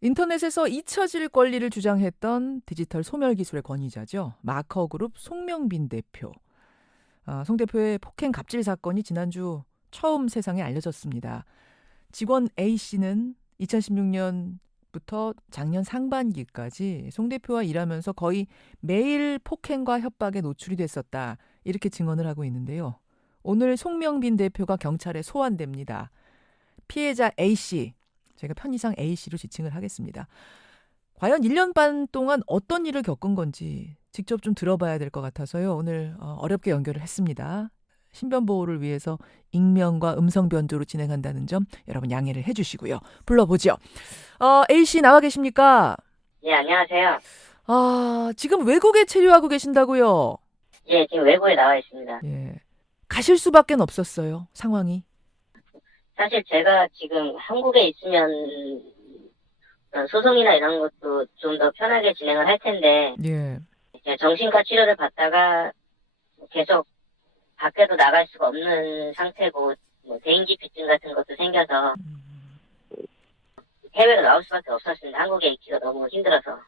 인터넷에서 잊혀질 권리를 주장했던 디지털 소멸 기술의 권위자죠. 마커그룹 송명빈 대표. 송 대표의 폭행 갑질 사건이 지난주 처음 세상에 알려졌습니다. 직원 A씨는 2016년부터 작년 상반기까지 송 대표와 일하면서 거의 매일 폭행과 협박에 노출이 됐었다. 이렇게 증언을 하고 있는데요. 오늘 송명빈 대표가 경찰에 소환됩니다. 피해자 A씨, 제가 편의상 A씨로 지칭을 하겠습니다. 과연 1년 반 동안 어떤 일을 겪은 건지 직접 좀 들어봐야 될 것 같아서요. 오늘 어렵게 연결을 했습니다. 신변보호를 위해서 익명과 음성 변조로 진행한다는 점 여러분 양해를 해주시고요. 불러보죠. A씨 나와 계십니까? 예, 안녕하세요. 지금 외국에 체류하고 계신다고요? 예, 지금 외국에 나와 있습니다. 예. 가실 수밖에 없었어요. 상황이. 사실 제가 지금 한국에 있으면 소송이나 이런 것도 좀 더 편하게 진행을 할 텐데, 예. 이제 정신과 치료를 받다가 계속 밖에도 나갈 수가 없는 상태고, 뭐 대인기피증 같은 것도 생겨서 해외로 나올 수밖에 없었습니다. 한국에 있기가 너무 힘들어서.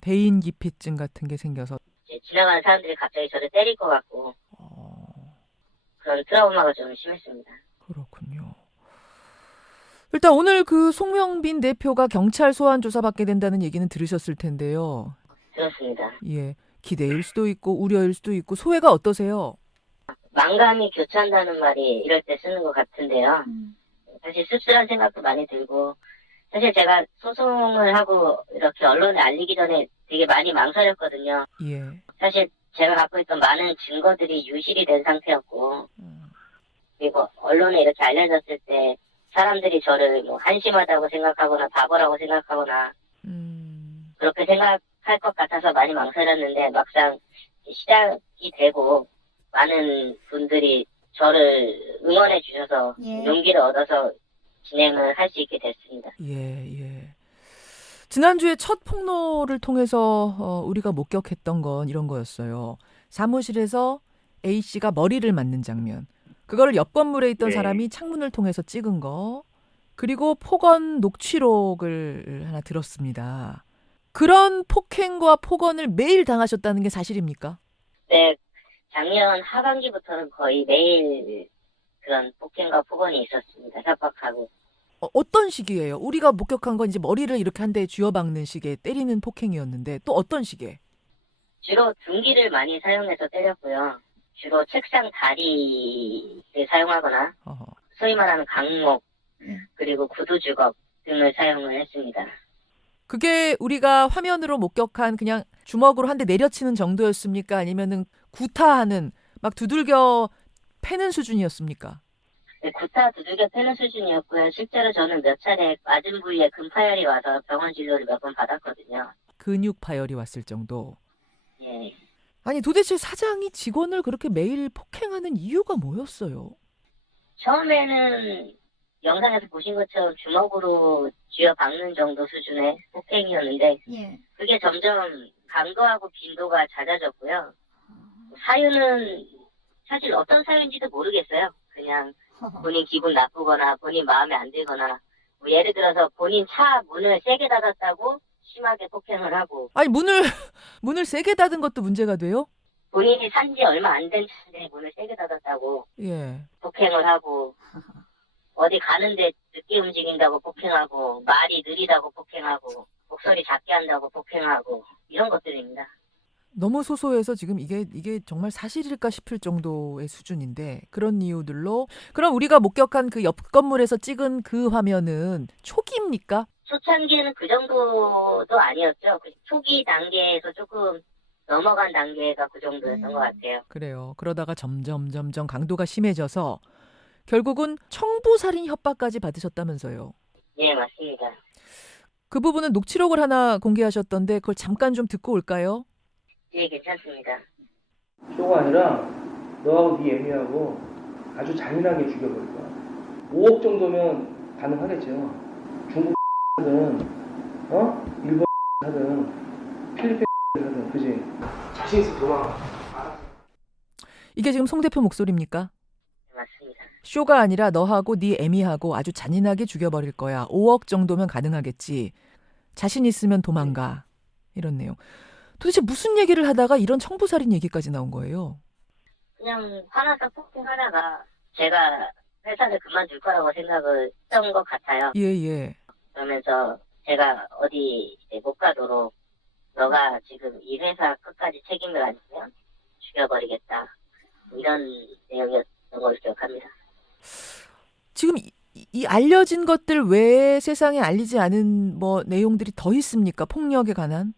대인기피증 같은 게 생겨서. 이제 지나가는 사람들이 갑자기 저를 때릴 것 같고, 어, 그런 트라우마가 좀 심했습니다. 그렇군요. 일단 오늘 그 송명빈 대표가 경찰 소환 조사받게 된다는 얘기는 들으셨을 텐데요. 그렇습니다. 예. 기대일 수도 있고 우려일 수도 있고 소회가 어떠세요? 만감이 교차한다는 말이 이럴 때 쓰는 것 같은데요. 사실 씁쓸한 생각도 많이 들고, 사실 제가 소송을 하고 이렇게 언론에 알리기 전에 되게 많이 망설였거든요. 예. 사실 제가 갖고 있던 많은 증거들이 유실이 된 상태였고, 그리고 언론에 이렇게 알려졌을 때 사람들이 저를 뭐 한심하다고 생각하거나 바보라고 생각하거나 그렇게 생각할 것 같아서 많이 망설였는데, 막상 시작이 되고 많은 분들이 저를 응원해 주셔서 용기를 얻어서 진행을 할 수 있게 됐습니다. 예. 지난주에 첫 폭로를 통해서 우리가 목격했던 건 이런 거였어요. 사무실에서 A씨가 머리를 맞는 장면. 그거를 옆 건물에 있던 네. 사람이 창문을 통해서 찍은 거. 그리고 폭언 녹취록을 하나 들었습니다. 그런 폭행과 폭언을 매일 당하셨다는 게 사실입니까? 네, 작년 하반기부터는 거의 매일 그런 폭행과 폭언이 있었습니다. 협박하고. 어떤 식이에요? 우리가 목격한 건 이제 머리를 이렇게 한 대 쥐어박는 식의 때리는 폭행이었는데 또 어떤 식의? 주로 둔기를 많이 사용해서 때렸고요. 주로 책상 다리를 사용하거나 어허. 소위 말하는 강목, 그리고 구두주걱 등을 사용을 했습니다. 그게 우리가 화면으로 목격한 그냥 주먹으로 한 대 내려치는 정도였습니까? 아니면은 구타하는 막 두들겨 패는 수준이었습니까? 네, 구타 두들겨 패는 수준이었고요. 실제로 저는 몇 차례 맞은 부위에 금파열이 와서 병원 진료를 몇 번 받았거든요. 근육 파열이 왔을 정도. 예. 아니 도대체 사장이 직원을 그렇게 매일 폭행하는 이유가 뭐였어요? 처음에는 영상에서 보신 것처럼 주먹으로 쥐어박는 정도 수준의 폭행이었는데, 그게 점점 강도하고 빈도가 잦아졌고요. 사유는 사실 어떤 사유인지도 모르겠어요. 그냥 본인 기분 나쁘거나 본인 마음에 안 들거나, 뭐 예를 들어서 본인 차 문을 세게 닫았다고 심하게 폭행을 하고, 아니 문을 세게 닫은 것도 문제가 돼요? 본인이 산 지 얼마 안 된 차들이 문을 세게 닫았다고 예. 폭행을 하고, 어디 가는데 늦게 움직인다고 폭행하고, 말이 느리다고 폭행하고, 목소리 작게 한다고 폭행하고, 이런 것들입니다. 너무 소소해서 지금 이게 정말 사실일까 싶을 정도의 수준인데 그런 이유들로 그럼 우리가 목격한 그 옆 건물에서 찍은 그 화면은 초기입니까? 초창기에는 그 정도도 아니었죠. 그 초기 단계에서 조금 넘어간 단계가 그 정도였던 것 같아요. 그래요. 그러다가 점점 강도가 심해져서 결국은 청부살인 협박까지 받으셨다면서요. 예, 맞습니다. 그 부분은 녹취록을 하나 공개하셨던데 그걸 잠깐 좀 듣고 올까요? 예, 괜찮습니다. 쇼가 아니라 너하고 네 애미하고 아주 잔인하게 죽여버릴 거야. 5억 정도면 가능하겠죠. 중국 하든 일본 하든 필리핀 하든 그지? 자신 있으면 도망가. 이게 지금 송 대표 목소리입니까? 맞습니다. 쇼가 아니라 너하고 네 애미하고 아주 잔인하게 죽여버릴 거야. 5억 정도면 가능하겠지. 자신 있으면 도망가. 이런 내용. 도대체 무슨 얘기를 하다가 이런 청부살인 얘기까지 나온 거예요? 그냥 화나서 폭행하다가 제가 회사를 그만둘 거라고 생각을 했던 것 같아요. 예, 예. 그러면서 제가 어디 이제 못 가도록 너가 지금 이 회사 끝까지 책임을 안 지면 죽여버리겠다. 이런 내용이었던 걸 기억합니다. 지금 이 알려진 것들 외에 세상에 알리지 않은 뭐 내용들이 더 있습니까? 폭력에 관한?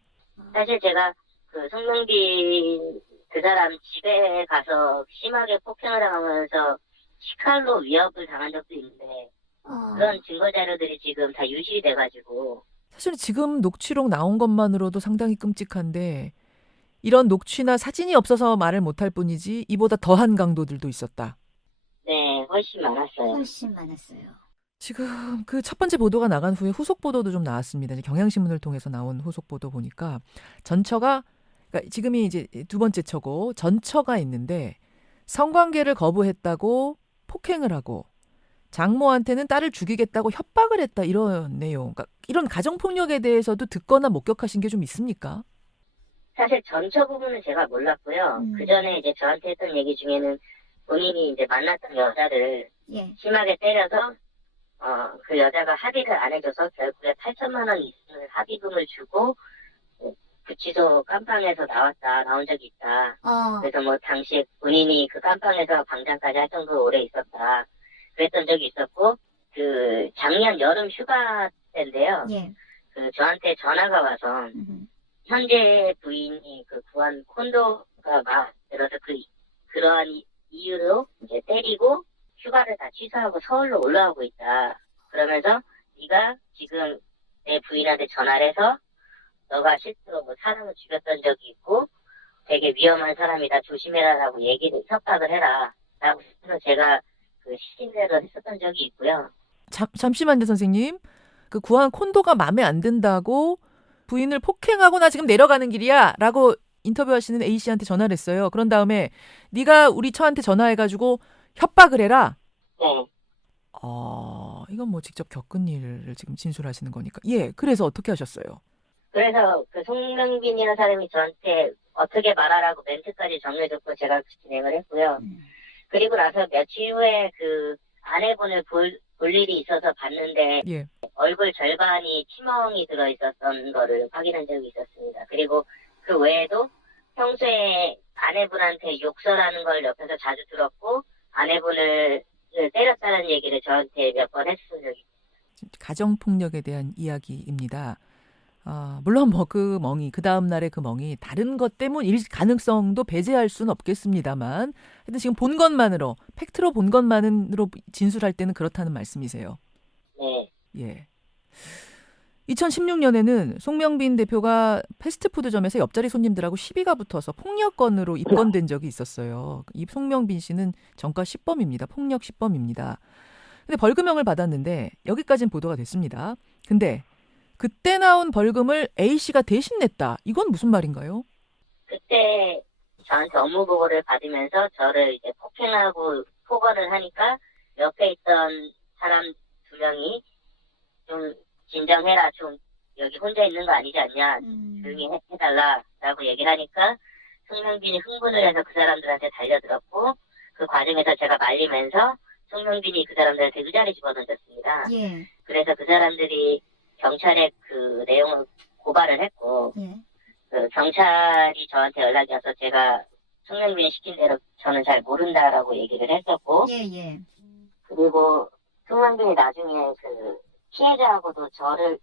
사실 제가 그 송명빈 그 사람 집에 가서 심하게 폭행을 당하면서 시칼로 위협을 당한 적도 있는데 그런 증거 자료들이 지금 다 유실이 돼가지고 사실 지금 녹취록 나온 것만으로도 상당히 끔찍한데 이런 녹취나 사진이 없어서 말을 못할 뿐이지 이보다 더한 강도들도 있었다. 네, 훨씬 많았어요. 훨씬 많았어요. 지금 그 첫 번째 보도가 나간 후에 후속 보도도 좀 나왔습니다. 이제 경향신문을 통해서 나온 후속 보도 보니까 전처가 그러니까 지금이 이제 두 번째 처고 전처가 있는데 성관계를 거부했다고 폭행을 하고 장모한테는 딸을 죽이겠다고 협박을 했다 이런 내용. 그러니까 이런 가정폭력에 대해서도 듣거나 목격하신 게 좀 있습니까? 사실 전처 부분은 제가 몰랐고요. 그 전에 이제 저한테 했던 얘기 중에는 본인이 이제 만났던 여자를 예. 심하게 때려서 그 여자가 합의를 안 해줘서 결국에 8천만 원 이상을 합의금을 주고 구치소 깜빵에서 나온 적이 있다. 그래서 뭐 당시 본인이 그 깜빵에서 방장까지 할 정도로 오래 있었다. 그랬던 적이 있었고 그 작년 여름 휴가 때인데요. 예. 그 저한테 전화가 와서 현재 부인이 그 구한 콘도가 막 들어서 그러한 이유로 이제 때리고 휴가를 다 취소하고 서울로 올라오고 있다. 그러면서 네가 지금 내 부인한테 전화를 해서 너가 실제로 뭐 사람을 죽였던 적이 있고 되게 위험한 사람이다 조심해라라고 협박을 해라 라고 해서 제가 그 시킨대로 했었던 적이 있고요. 잠시만요, 선생님. 그 구한 콘도가 마음에 안 든다고 부인을 폭행하고 나 지금 내려가는 길이야 라고 인터뷰하시는 A씨한테 전화를 했어요. 그런 다음에 네가 우리 처한테 전화해가지고 협박을 해라. 네. 이건 뭐 직접 겪은 일을 지금 진술하시는 거니까. 예, 그래서 어떻게 하셨어요? 그래서 그 송명빈이라는 사람이 저한테 어떻게 말하라고 멘트까지 정해줬고 제가 진행을 했고요. 그리고 나서 며칠 후에 그 아내분을 볼 일이 있어서 봤는데 예. 얼굴 절반이 피멍이 들어있었던 거를 확인한 적이 있었습니다. 그리고 그 외에도 평소에 아내분한테 욕설하는 걸 옆에서 자주 들었고 아내분을 때렸다는 얘기를 저한테 몇 번 했던 적이 있습니다. 가정폭력에 대한 이야기입니다. 물론 뭐 그 멍이 그 다음 날의 그 멍이 다른 것 때문일 가능성도 배제할 수는 없겠습니다만 하여튼 지금 본 것만으로 팩트로 본 것만으로 진술할 때는 그렇다는 말씀이세요. 네. 예. 2016년에는 송명빈 대표가 패스트푸드점에서 옆자리 손님들하고 시비가 붙어서 폭력건으로 입건된 적이 있었어요. 이 송명빈 씨는 전과 10범입니다. 폭력 10범입니다. 근데 벌금형을 받았는데 여기까지는 보도가 됐습니다. 근데 그때 나온 벌금을 A씨가 대신 냈다. 이건 무슨 말인가요? 그때 저한테 업무 보고를 받으면서 저를 이제 폭행하고 폭언을 하니까 옆에 있던 사람 2명이 좀 진정해라. 좀 여기 혼자 있는 거 아니지 않냐. 조용히 해달라라고 얘기를 하니까 송명빈이 흥분을 해서 그 사람들한테 달려들었고 그 과정에서 제가 말리면서 송명빈이 그 사람들한테 의자를 집어던졌습니다. 예. 그래서 그 사람들이 경찰에 그 내용을 고발을 했고 예. 그 경찰이 저한테 연락이 와서 제가 송명빈이 시킨 대로 저는 잘 모른다라고 얘기를 했었고 예. 그리고 송명빈이 나중에 그 피해자하고도 저를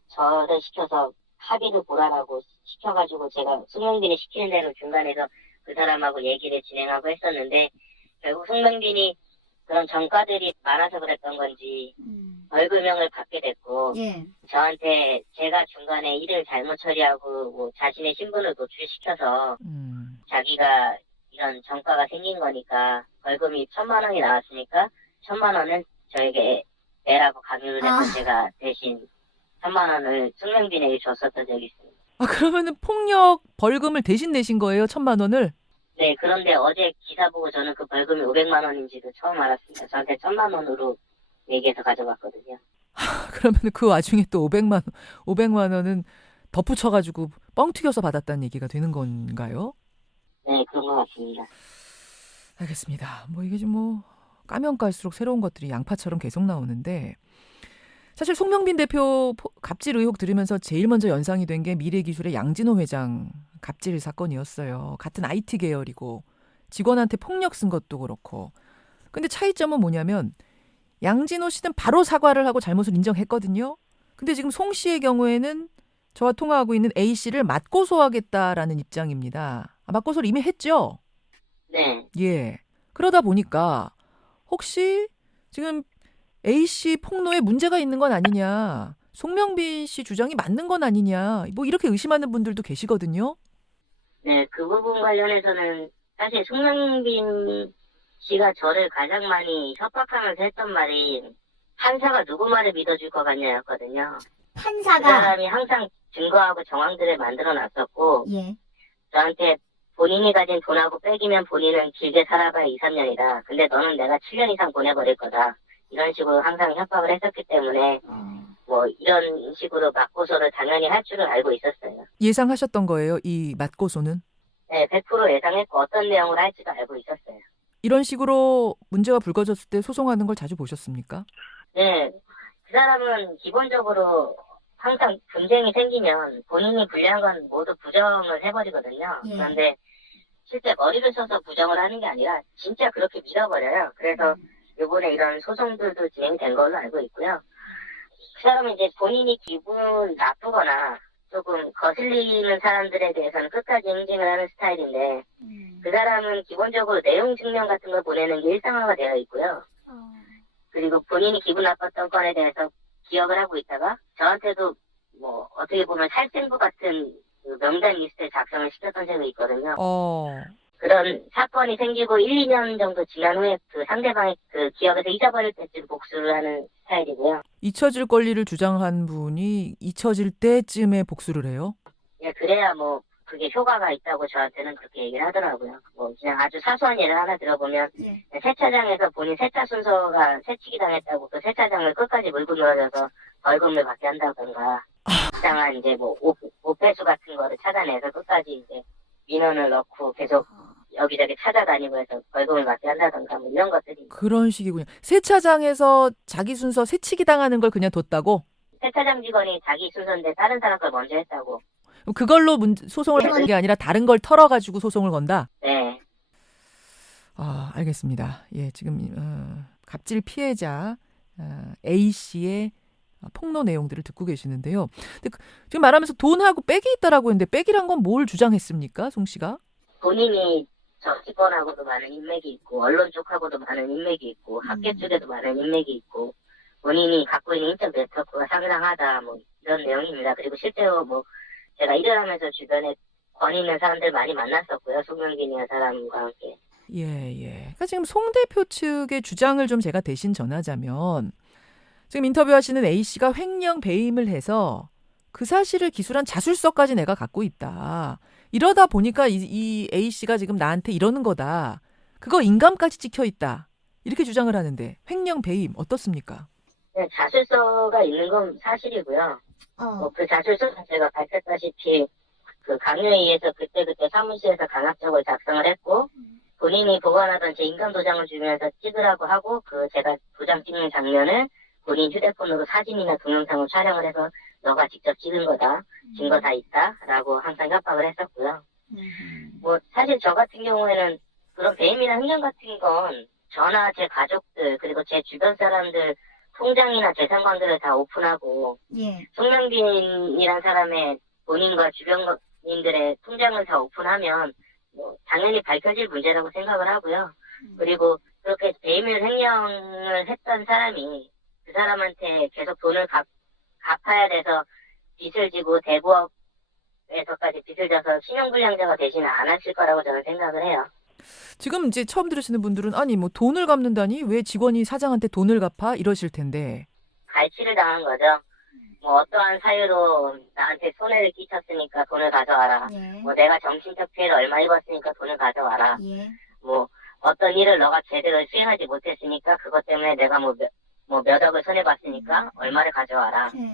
시켜서 합의를 보라라고 시켜가지고 제가 송명빈이 시키는 대로 중간에서 그 사람하고 얘기를 진행하고 했었는데 결국 송명빈이 그런 전과들이 많아서 그랬던 건지 벌금형을 받게 됐고 예. 저한테 제가 중간에 일을 잘못 처리하고 뭐 자신의 신분을 노출시켜서 자기가 이런 전과가 생긴 거니까 벌금이 1,000만 원이 나왔으니까 1,000만 원은 저에게 내라고 강요를 해서 제가 대신 1,000만 원을 송명빈에게 줬었던 적이 있습니다. 그러면은 폭력 벌금을 대신 내신 거예요? 1,000만 원을? 네, 그런데 어제 기사 보고 저는 그 벌금이 500만 원인지도 처음 알았습니다. 저한테 1000만 원으로 얘기해서 가져갔거든요. 그러면 그 와중에 또 500만 원은 덧붙여가지고 뻥 튀겨서 받았다는 얘기가 되는 건가요? 네, 그런 것 같습니다. 알겠습니다. 뭐 이게 좀 뭐 까면 깔수록 새로운 것들이 양파처럼 계속 나오는데 사실 송명빈 대표 갑질 의혹 들으면서 제일 먼저 연상이 된 게 미래기술의 양진호 회장 갑질 사건이었어요. 같은 IT 계열이고 직원한테 폭력 쓴 것도 그렇고. 근데 차이점은 뭐냐면 양진호 씨는 바로 사과를 하고 잘못을 인정했거든요. 근데 지금 송 씨의 경우에는 저와 통화하고 있는 A 씨를 맞고소하겠다라는 입장입니다. 맞고소를 이미 했죠? 네. 예. 그러다 보니까 혹시 지금 A 씨 폭로에 문제가 있는 건 아니냐, 송명빈 씨 주장이 맞는 건 아니냐, 뭐 이렇게 의심하는 분들도 계시거든요. 네, 그 부분 관련해서는 사실 송명빈 씨가 저를 가장 많이 협박하면서 했던 말이 판사가 누구 말을 믿어줄 것 같냐였거든요. 그 판사가 사람이 항상 증거하고 정황들을 만들어 놨었고 예. 저한테 본인이 가진 돈하고 빼기면 본인은 길게 살아봐야 2, 3년이다. 근데 너는 내가 7년 이상 보내버릴 거다. 이런 식으로 항상 협박을 했었기 때문에 뭐 이런 식으로 맞고소를 당연히 할 줄을 알고 있었어요. 예상하셨던 거예요, 이 맞고소는? 네, 100% 예상했고 어떤 내용을 할지도 알고 있었어요. 이런 식으로 문제가 불거졌을 때 소송하는 걸 자주 보셨습니까? 네, 그 사람은 기본적으로 항상 분쟁이 생기면 본인이 불리한 건 모두 부정을 해버리거든요. 예. 그런데 실제 머리를 써서 부정을 하는 게 아니라 진짜 그렇게 믿어버려요. 그래서 이번에 이런 소송들도 진행된 걸로 알고 있고요. 그 사람은 이제 본인이 기분 나쁘거나 조금 거슬리는 사람들에 대해서는 끝까지 응징을 하는 스타일인데 그 사람은 기본적으로 내용 증명 같은 걸 보내는 게 일상화가 되어 있고요. 그리고 본인이 기분 나빴던 건에 대해서 기억을 하고 있다가 저한테도 뭐 어떻게 보면 살생부 같은 그 명단 리스트에 작성을 시켰던 적이 있거든요. 그런 사건이 생기고 1, 2년 정도 지난 후에 그 상대방의 그 기억에서 잊어버릴 때쯤 복수를 하는 스타일이고요. 잊혀질 권리를 주장한 분이 잊혀질 때쯤에 복수를 해요? 예, 그래야 뭐 그게 효과가 있다고 저한테는 그렇게 얘기를 하더라고요. 뭐 그냥 아주 사소한 예를 하나 들어보면 예. 세차장에서 본인 세차 순서가 새치기 당했다고 그 세차장을 끝까지 물고 늘어져서 벌금을 받게 한다던가 이상한 이제 뭐 오폐수 같은 거를 찾아내서 끝까지 이제 민원을 넣고 계속 여기저기 찾아다니고 해서 벌금을 받게 한다던가 뭐 이런 것들이 그런 식이군요. 세차장에서 자기 순서 새치기 당하는 걸 그냥 뒀다고? 세차장 직원이 자기 순서인데 다른 사람 걸 먼저 했다고. 그걸로 소송을 하는 게 아니라 다른 걸 털어가지고 소송을 건다? 네. 아, 알겠습니다. 예, 지금 갑질 피해자 A 씨의 폭로 내용들을 듣고 계시는데요. 근데 지금 말하면서 돈하고 백이 있다라고 했는데 백이란 건 뭘 주장했습니까, 송 씨가? 본인이 정치권하고도 많은 인맥이 있고 언론 쪽하고도 많은 인맥이 있고 학계 쪽에도 많은 인맥이 있고 본인이 갖고 있는 인적 네트워크가 상당하다 뭐 이런 내용입니다. 그리고 실제로 뭐 제가 일을 하면서 주변에 권위 있는 사람들 많이 만났었고요. 송명빈이라는 사람과 함께. 예. 그러니까 지금 송 대표 측의 주장을 좀 제가 대신 전하자면 지금 인터뷰하시는 A 씨가 횡령 배임을 해서 그 사실을 기술한 자술서까지 내가 갖고 있다. 이러다 보니까 이 A 씨가 지금 나한테 이러는 거다. 그거 인감까지 찍혀 있다. 이렇게 주장을 하는데 횡령 배임 어떻습니까? 네, 자술서가 있는 건 사실이고요. 그 자술서는 제가 밝혔다시피 그 강요에 의해서 그때그때 사무실에서 강압적으로 작성을 했고 본인이 보관하던 제 인감도장을 주면서 찍으라고 하고 그 제가 도장 찍는 장면을 본인 휴대폰으로 사진이나 동영상을 촬영을 해서 너가 직접 찍은 거다. 증거 다 있다. 라고 항상 협박을 했었고요. 뭐 사실 저 같은 경우에는 그런 배임이나 횡령 같은 건 저나 제 가족들 그리고 제 주변 사람들 통장이나 재산관들을 다 오픈하고 예. 송명빈이란 사람의 본인과 주변인들의 통장을 다 오픈하면 뭐 당연히 밝혀질 문제라고 생각을 하고요. 그리고 그렇게 배임을 횡령을 했던 사람이 그 사람한테 계속 돈을 갚아야 돼서 빚을 지고 대부업에서까지 빚을 져서 신용불량자가 되지는 않았을 거라고 저는 생각을 해요. 지금 이제 처음 들으시는 분들은 아니 뭐 돈을 갚는다니 왜 직원이 사장한테 돈을 갚아 이러실 텐데 갈취를 당한 거죠. 뭐 어떠한 사유로 나한테 손해를 끼쳤으니까 돈을 가져와라. 예. 뭐 내가 정신적 피해를 얼마 입었으니까 돈을 가져와라. 예. 뭐 어떤 일을 너가 제대로 수행하지 못했으니까 그것 때문에 내가 뭐 몇 억을 손해봤으니까 얼마를 가져와라. 예.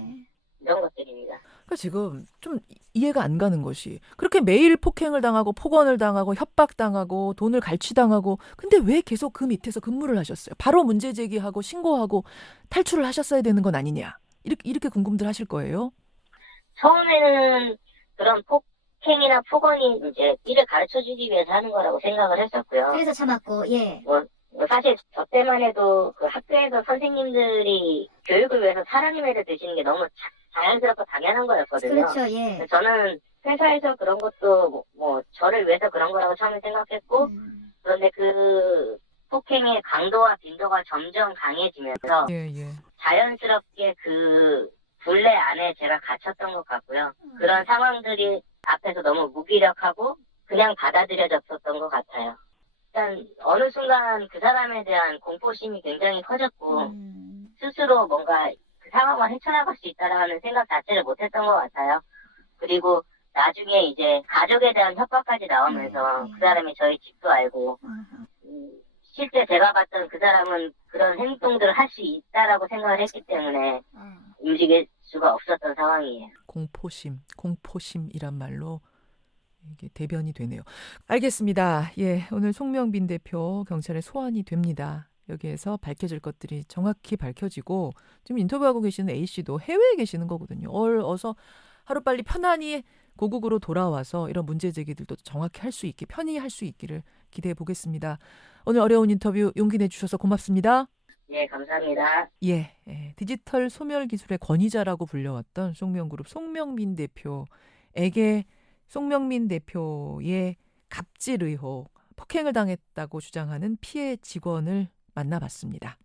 이런 것들입니다. 그러니까 지금 좀 이해가 안 가는 것이 그렇게 매일 폭행을 당하고 폭언을 당하고 협박당하고 돈을 갈취당하고 근데 왜 계속 그 밑에서 근무를 하셨어요? 바로 문제 제기하고 신고하고 탈출을 하셨어야 되는 건 아니냐? 이렇게 궁금들 하실 거예요. 처음에는 그런 폭행이나 폭언이 이제 일을 가르쳐 주기 위해서 하는 거라고 생각을 했었고요. 그래서 참았고, 예. 뭐 사실 저 때만 해도 그 학교에서 선생님들이 교육을 위해서 사랑의 매를 드시는 게 너무 자연스럽고 당연한 거였거든요. 그렇죠, 예. 저는 회사에서 그런 것도 뭐 저를 위해서 그런 거라고 처음에 생각했고 그런데 그 폭행의 강도와 빈도가 점점 강해지면서 예, 예. 자연스럽게 그 굴레 안에 제가 갇혔던 것 같고요. 그런 상황들이 앞에서 너무 무기력하고 그냥 받아들여졌었던 것 같아요. 일단 어느 순간 그 사람에 대한 공포심이 굉장히 커졌고 스스로 뭔가 그 상황을 헤쳐나갈 수 있다라는 생각 자체를 못했던 것 같아요. 그리고 나중에 이제 가족에 대한 협박까지 나오면서 그 사람이 저희 집도 알고 실제 제가 봤던 그 사람은 그런 행동들을 할 수 있다라고 생각을 했기 때문에 움직일 수가 없었던 상황이에요. 공포심이란 말로 이게 대변이 되네요. 알겠습니다. 예, 오늘 송명빈 대표 경찰에 소환이 됩니다. 여기에서 밝혀질 것들이 정확히 밝혀지고 지금 인터뷰하고 계시는 A씨도 해외에 계시는 거거든요. 어서 하루빨리 편안히 고국으로 돌아와서 이런 문제 제기들도 정확히 할 수 있게 편히 할 수 있기를 기대해 보겠습니다. 오늘 어려운 인터뷰 용기 내주셔서 고맙습니다. 예, 감사합니다. 예, 디지털 소멸 기술의 권위자라고 불려왔던 송명그룹 송명민 대표에게 송명민 대표의 갑질 의혹, 폭행을 당했다고 주장하는 피해 직원을 만나봤습니다.